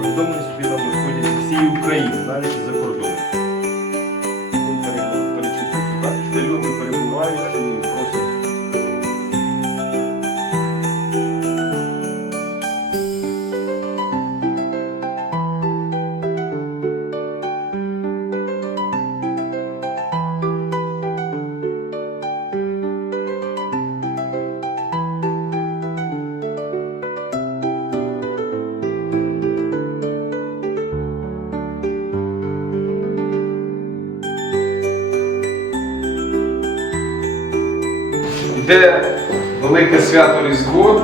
повідомлень спільно розходяться всієї України, навіть за кордон. Йде велике свято Різдво.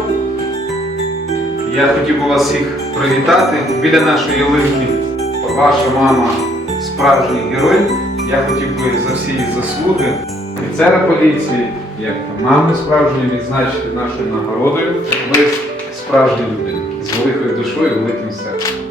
Я хотів би вас всіх привітати. Біля нашої ялинки ваша мама справжній герой. Я хотів би за всі її заслуги офіцера поліції, як мами справжньої, відзначити нашою нагородою. Ви справжні люди з великою душою і великим серцем.